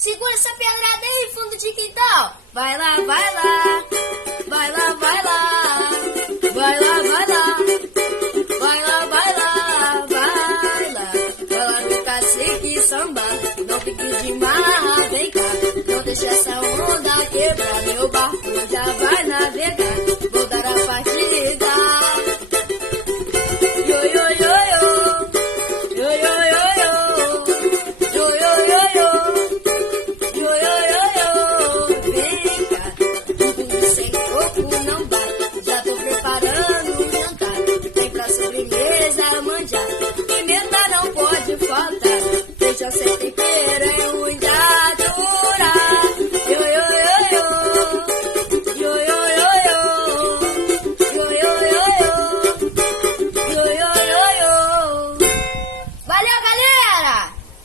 Segura essa pedrada aí, fundo de quintal. Vai lá, vai lá. Vai lá, vai lá.